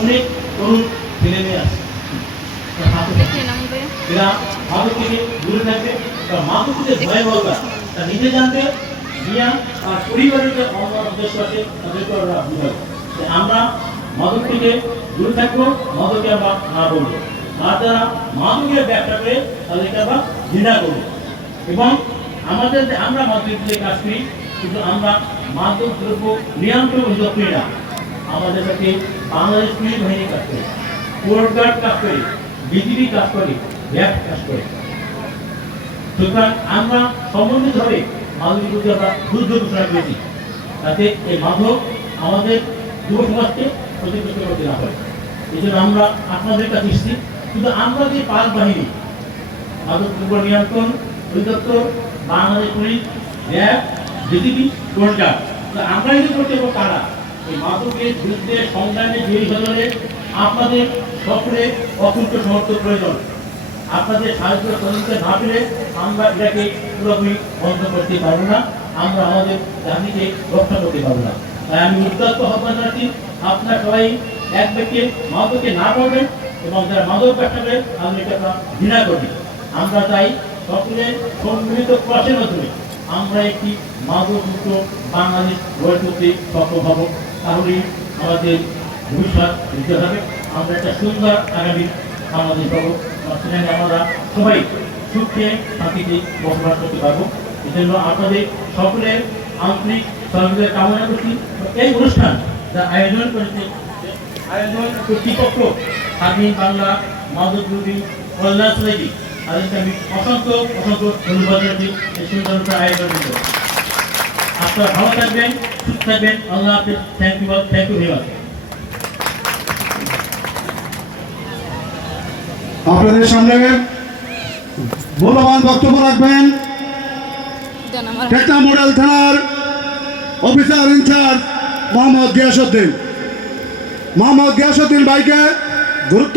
অনেক তরুণ ছেলে মেয়ে আছে এরা মাদক থেকে দূরে থাকবে, মাদক থেকে ভয় বলবে, তা নিজে জানবে, নিয়ে আর পরিবারের যে উদ্দেশ্য আছে তাদেরকে ওরা বুঝাবে যে আমরা মাদক থেকে দূরে থাকবো, মাদকে আমরা না বলবো, আর যারা মাদকের ব্যবসা করে তাদেরকে আমরা ঘৃণা করবো। এবং আমাদের যে আমরা মাদক দিয়ে কাজ করি, কিন্তু আমরা মাদক দ্রব্য নিয়ন্ত্রণ অভিযোগ করি না। আমাদের সাথে বাংলাদেশ পুলিশ বাহিনী কাজ করে, কোস্ট গার্ড কাজ করে, বিজিবি কাজ করে, র্যাব কাজ করে। সুতরাং আমরা সমন্বিতভাবে মাদকের প্রতি আমরা যুদ্ধ ঘোষণা করেছি, যাতে এই মাদক আমাদের যুব সমাজকে ক্ষতিগ্রস্ত করতে না পারে। এই জন্য আমরা আপনাদের কাছে এসেছি। কিন্তু আমরা যে পাঁচ বাহিনী, মাদক দ্রব্য নিয়ন্ত্রণ অধিদপ্তর, Bangladesh police, RAB, BGB, coast guard, আমরা যদি করতে পারবো তারা এই মাদকের বিরুদ্ধে সংগ্রামে জয়ী হলে আপনাদের সকলের অকুণ্ঠ সমর্থন প্রয়োজন। আপনাদের সাহায্য সহযোগিতা না পেলে আমরা এটাকে পুরোপুরি বন্ধ করতে পারবো না, আমরা আমাদের জাতিকে রক্ষা করতে পারবো না। তাই আমি উদ্যত আহ্বান জানাচ্ছি, আপনারা সবাই এক ব্যক্তি মাদকে না করবেন এবং যারা মাদক ব্যবসা করে তাদেরকে আমরা ঘৃণা করি। আমরা চাই সকলের সম্মিলিত প্রয়াসের মাধ্যমে আমরা একটি মাদক মুক্ত বাংলাদেশ গড়ে তুলতে সক্ষম হব। তাহলেই আমাদের ভবিষ্যৎ উজ্জ্বল হবে, আমরা একটা সুন্দর আগামী বাংলাদেশ পাবো, সেখানে আমরা সবাই সুখে শান্তিতে বসবাস করতে পারবো। এই জন্য আপনাদের সকলের আন্তরিক সহযোগিতা কামনা করছি। এই অনুষ্ঠান যা আয়োজন করেছে আয়োজন কর্তৃপক্ষ স্বাধীন বাংলা মাদক বিরোধী কল্যাণ সোসাইটি, তাদেরকে আমি অসংখ্য ধন্যবাদ জানাচ্ছি এই সুন্দর আয়োজন করতে। আপনারা ভালো থাকবেন, সুস্থ থাকবেন। আল্লাহ হাফেজ। Thank you very much. আপনাদের সামনে মূল্যবান বক্তব্য রাখবেন টেকনা মডেল থানার অফিসার ইনচার্জ মোহাম্মদ গিয়াসউদ্দিন ভাইকে গুরুত্ব